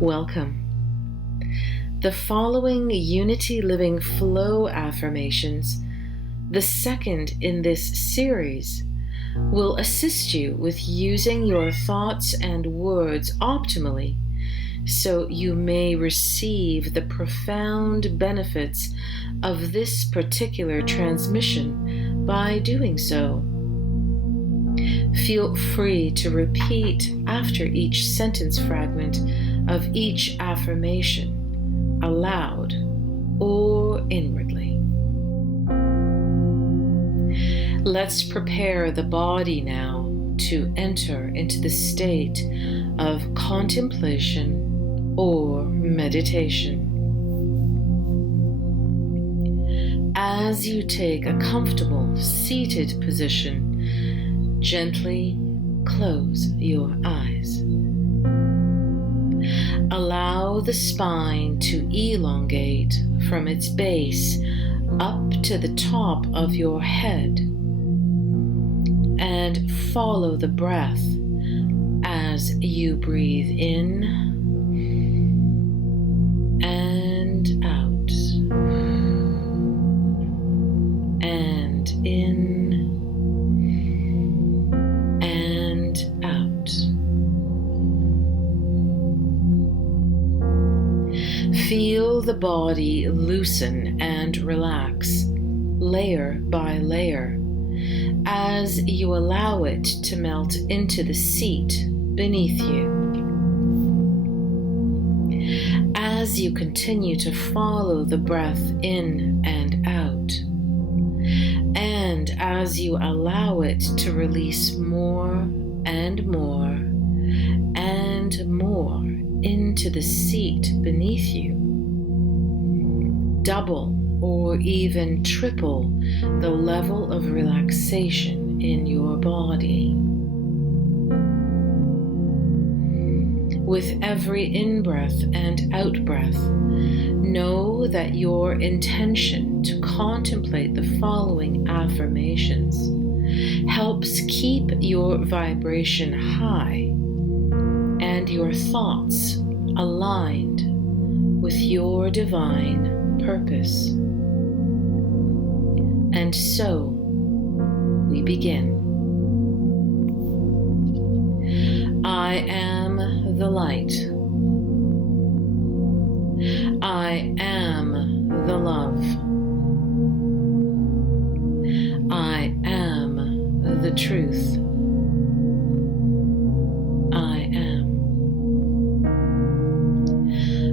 Welcome. The following Unity Living Flow affirmations, the second in this series, will assist you with using your thoughts and words optimally so you may receive the profound benefits of this particular transmission by doing so. Feel free to repeat after each sentence fragment of each affirmation, aloud or inwardly. Let's prepare the body now to enter into the state of contemplation or meditation. As you take a comfortable seated position, gently close your eyes. Allow the spine to elongate from its base up to the top of your head, and follow the breath as you breathe in and out, and in and out. Feel the body loosen and relax, layer by layer, as you allow it to melt into the seat beneath you. As you continue to follow the breath in and out, and as you allow it to release more and more and more into the seat beneath you, double or even triple the level of relaxation in your body. With every in-breath and out-breath, know that your intention to contemplate the following affirmations helps keep your vibration high and your thoughts aligned with your divine purpose. And so we begin. I am the light. I am the love. I am the truth. I am.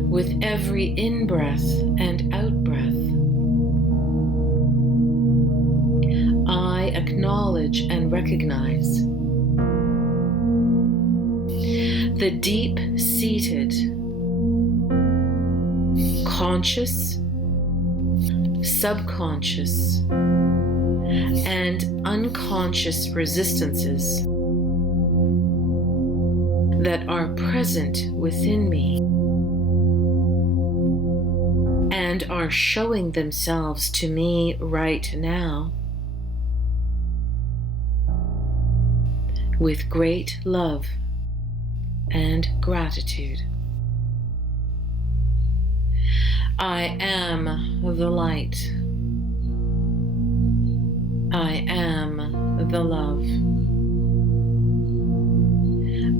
With every in-breath and out-breath, I acknowledge and recognize the deep-seated, conscious, subconscious, and unconscious resistances that are present within me and are showing themselves to me right now with great love and gratitude. I am the light. I am the love.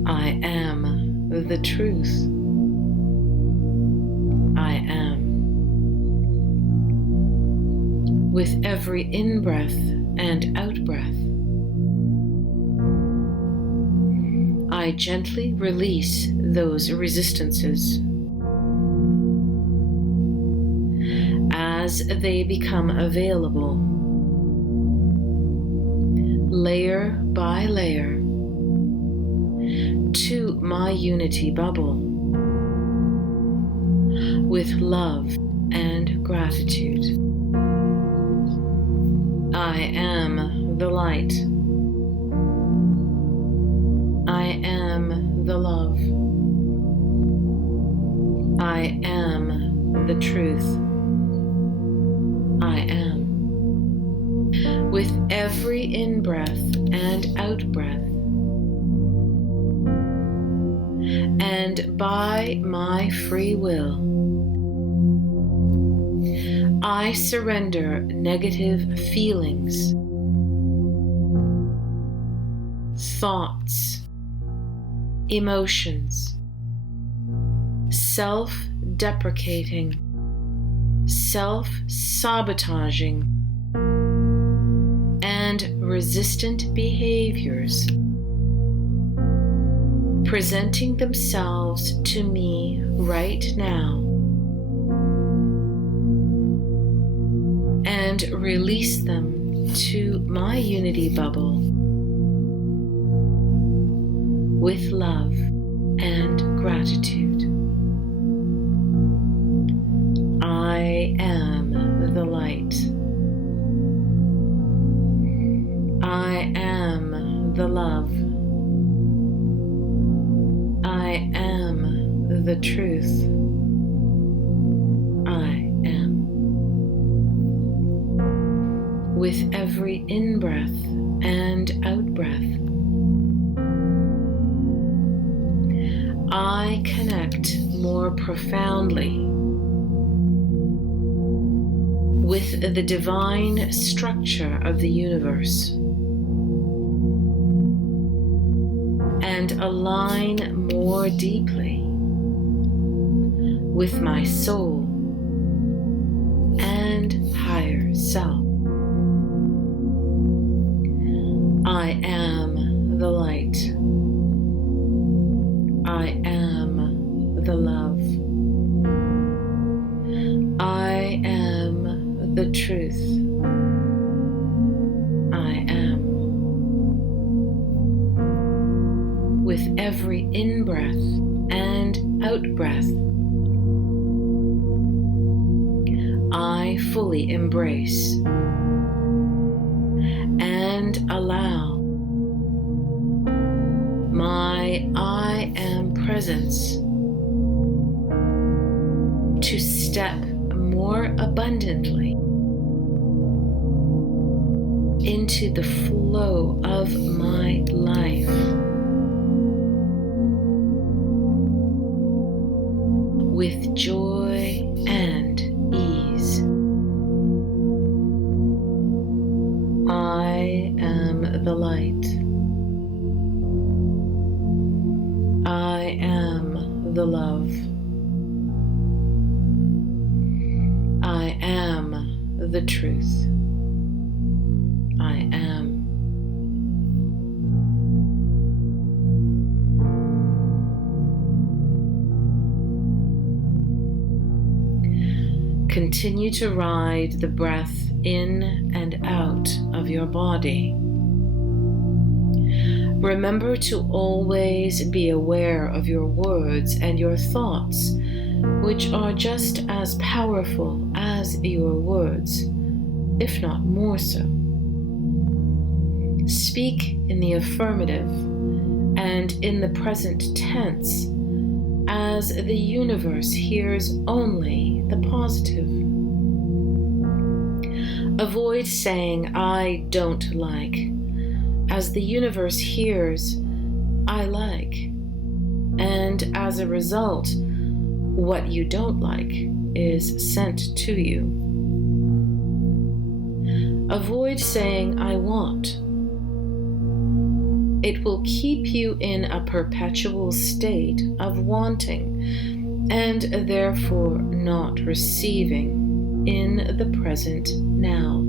I am the truth. I am. With every in-breath and out-breath, I gently release those resistances. As they become available, layer by layer, to my unity bubble, with love and gratitude. I am the light. I am the love. I am the truth. I am. With every in-breath and out-breath, and by my free will, I surrender negative feelings, thoughts, emotions, self-deprecating, self-sabotaging, and resistant behaviors presenting themselves to me right now, and release them to my unity bubble with love and gratitude. I am the light. I am the love. I am the truth. I am. With every in-breath and out-breath, I connect more profoundly with the divine structure of the universe and align more deeply with my soul and higher self. I am the light. I am the love. I am the truth. I am. With every in-breath and out-breath, I fully embrace and allow my I am presence to step more abundantly into the flow of my life with joy and ease. I am the light. I am the love. I am the truth. I am. Continue to ride the breath in and out of your body. Remember to always be aware of your words and your thoughts, which are just as powerful as your words, if not more so. Speak in the affirmative and in the present tense, as the universe hears only the positive. Avoid saying, I don't like, as the universe hears, I like, and as a result, what you don't like is sent to you. Avoid saying, I want. It will keep you in a perpetual state of wanting, and therefore not receiving in the present now.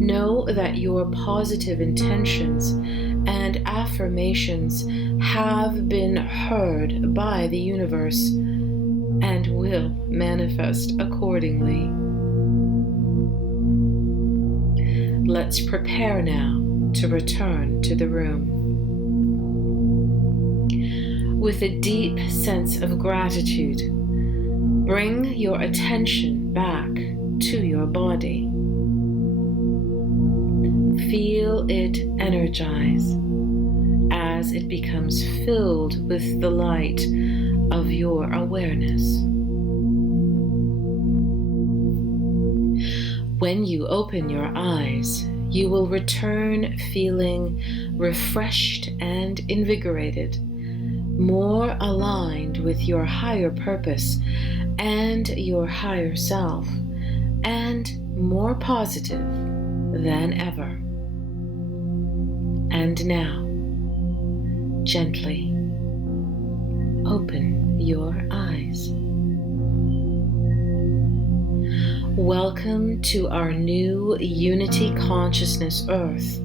Know that your positive intentions and affirmations have been heard by the universe and will manifest accordingly. Let's prepare now to return to the room. With a deep sense of gratitude, bring your attention back to your body. Feel it energize as it becomes filled with the light of your awareness. When you open your eyes, you will return feeling refreshed and invigorated, more aligned with your higher purpose and your higher self, and more positive than ever. And now, gently open your eyes. Welcome to our new Unity Consciousness Earth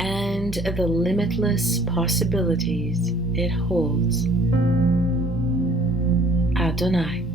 and the limitless possibilities it holds. Adonai.